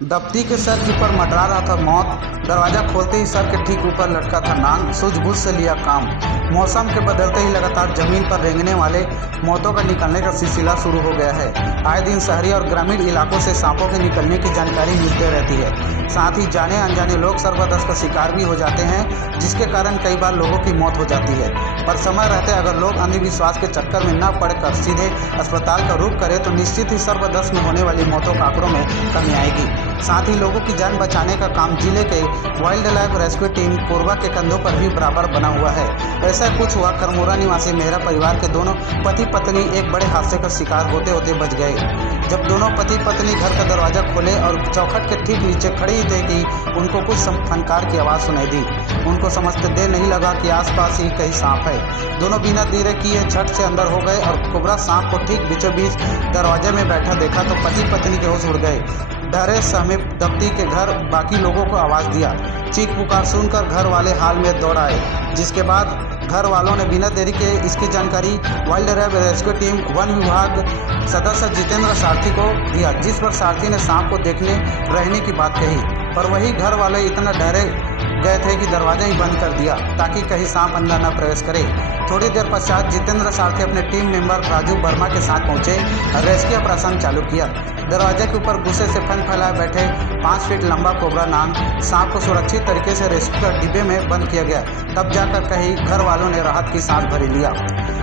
दफ्ती के सर के ऊपर मंडरा रहा था मौत। दरवाजा खोलते ही सर के ठीक ऊपर लटका था नांग। सूझबूझ से लिया काम। मौसम के बदलते ही लगातार जमीन पर रेंगने वाले मौतों का निकलने का सिलसिला शुरू हो गया है। आए दिन शहरी और ग्रामीण इलाकों से सांपों के निकलने की जानकारी मिलती रहती है। साथ ही जाने अनजाने लोग सर्पदंश का शिकार भी हो जाते हैं, जिसके कारण कई बार लोगों की मौत हो जाती है। पर समय रहते अगर लोग अंधविश्वास के चक्कर में न पड़कर सीधे अस्पताल का रुख करें तो निश्चित ही सर्पदंश में होने वाली मौतों के आंकड़ों में कमी आएगी। साथ ही लोगों की जान बचाने का काम जिले के wild life rescue team Korba के कंधों पर भी बराबर बना हुआ है। ऐसा कुछ हुआ करमोरा निवासी मेहरा परिवार के दोनों पति पत्नी एक बड़े हादसे का शिकार होते होते बच गए। जब दोनों पति पत्नी घर का दरवाजा खोले और चौखट के ठीक नीचे खड़ी ही थे कि उनको कुछ फनकार की आवाज़ सुनाई दी। उनको समझते देर नहीं लगा कि आसपास ही कहीं सांप है। दोनों बिना देर किए झट से अंदर हो गए और कोबरा सांप को ठीक बीचों बीच दरवाजे में बैठा देखा तो पति पत्नी के होश उड़ गए। डरे सहमे दफ्ती के घर बाकी लोगों को आवाज़ दिया। चीख पुकार सुनकर घर वाले हाल में दौड़ आए, जिसके बाद घर वालों ने बिना देरी के इसकी जानकारी wild life rescue team one विभाग सदस्य जितेंद्र सारथी को दिया, जिस पर सारथी ने सांप को देखने रहने की बात कही। पर वही घर वाले इतना डरे गए थे कि दरवाजा ही बंद कर दिया ताकि कहीं सांप अंदर न प्रवेश करे। थोड़ी देर पश्चात जितेंद्र सारथी अपने टीम मेंबर राजू वर्मा के साथ पहुंचे और रेस्क्यू ऑपरेशन चालू किया। दरवाजे के ऊपर गुस्से से फन फैलाए बैठे 5 फीट लंबा कोबरा नाग सांप को सुरक्षित तरीके से रेस्क्यू कर डिब्बे में बंद किया गया। तब जाकर कहीं घर वालों ने राहत की सांस भरी लिया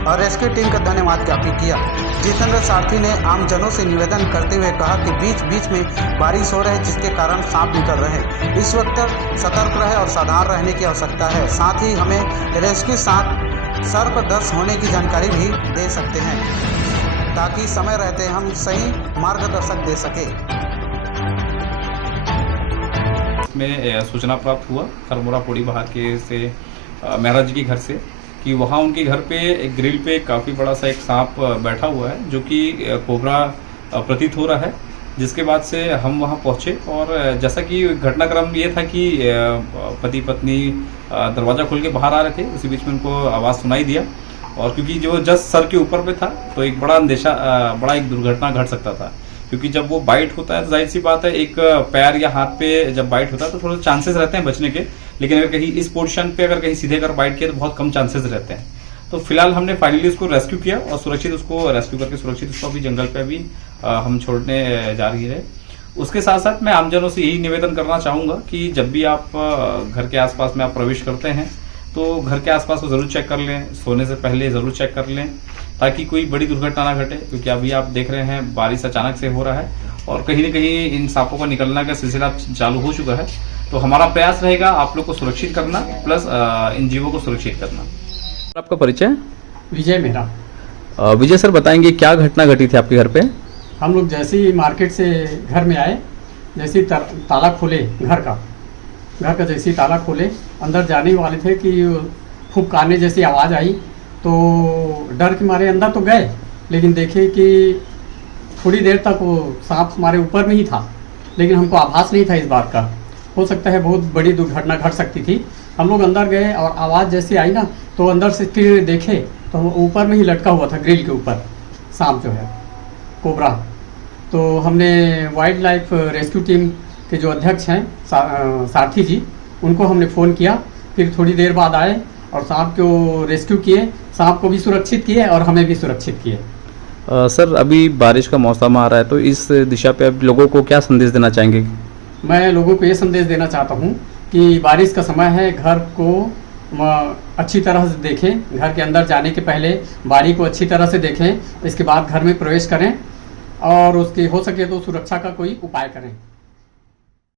और रेस्क्यू टीम का धन्यवाद ज्ञापित किया। जितेंद्र सारथी ने आमजनों से निवेदन करते हुए कहा कि बीच बीच में बारिश हो रही है, जिसके कारण सांप निकल रहे हैं। इस वक्त सतर्क रहे और सावधान रहने की आवश्यकता है। साथ ही हमें रेस्क्यू सर्पदंश होने की जानकारी भी दे सकते हैं ताकि समय रहते हम सही मार्गदर्शक दे सके। में सूचना प्राप्त हुआ करमोरा पोड़ी बहार के से मेहरा जी के घर से कि वहाँ उनके घर पे एक ग्रिल पे काफ़ी बड़ा सा एक सांप बैठा हुआ है, जो कि कोबरा प्रतीत हो रहा है। जिसके बाद से हम वहाँ पहुँचे और जैसा कि घटनाक्रम ये था कि पति पत्नी दरवाज़ा खोल के बाहर आ रहे थे, उसी बीच में उनको आवाज़ सुनाई दिया और क्योंकि जो जस्ट सर के ऊपर पे था तो एक बड़ा अंदेशा बड़ा एक दुर्घटना घट सकता था। क्योंकि जब वो बाइट होता है तो जाहिर सी बात है एक पैर या हाथ पे जब बाइट होता है तो थोड़े चांसेस रहते हैं बचने के, लेकिन अगर कहीं इस पोजीशन पे अगर कहीं सीधे कर बाइट किया तो बहुत कम चांसेस रहते हैं। तो फिलहाल हमने फाइनली उसको रेस्क्यू किया और सुरक्षित उसको रेस्क्यू करके सुरक्षित उसको अभी जंगल पे अभी हम छोड़ने जा रही है। उसके साथ साथ मैं आमजनों से यही निवेदन करना चाहूँगा कि जब भी आप घर के आसपास में आप प्रवेश करते हैं तो घर के आसपास को जरूर चेक कर लें, सोने से पहले जरूर चेक कर लें ताकि कोई बड़ी दुर्घटना ना घटे। क्योंकि अभी आप देख रहे हैं बारिश अचानक से हो रहा है और कहीं न कहीं इन सांपों का निकलने का सिलसिला चालू हो चुका है। तो हमारा प्रयास रहेगा आप लोग को सुरक्षित करना प्लस इन जीवों को सुरक्षित करना। आपका परिचय? विजय मेहरा। विजय सर, बताएंगे क्या घटना घटी थी आपके घर पे? हम लोग जैसे ही मार्केट से घर में आए, जैसे ही ताला खोले घर का जैसे ही ताला खोले अंदर जाने वाले थे कि फुफकारने जैसी आवाज़ आई तो डर के मारे अंदर तो गए, लेकिन देखे कि थोड़ी देर तक वो सांप हमारे ऊपर में ही था, लेकिन हमको आभास नहीं था इस बात का। हो सकता है बहुत बड़ी दुर्घटना घट सकती थी। हम लोग अंदर गए और आवाज़ जैसी आई ना तो अंदर से फिर देखे तो ऊपर में ही लटका हुआ था ग्रिल के ऊपर सांप जो है कोबरा। तो हमने वाइल्ड लाइफ रेस्क्यू टीम के जो अध्यक्ष हैं सारथी जी, उनको हमने फ़ोन किया। फिर थोड़ी देर बाद आए और सांप को रेस्क्यू किए, सांप को भी सुरक्षित किए और हमें भी सुरक्षित किए। सर, अभी बारिश का मौसम आ रहा है तो इस दिशा पे अब लोगों को क्या संदेश देना चाहेंगे? मैं लोगों को ये संदेश देना चाहता हूँ कि बारिश का समय है, घर को अच्छी तरह से देखें, घर के अंदर जाने के पहले बारी को अच्छी तरह से देखें, इसके बाद घर में प्रवेश करें और उसकी हो सके तो सुरक्षा का कोई उपाय करें।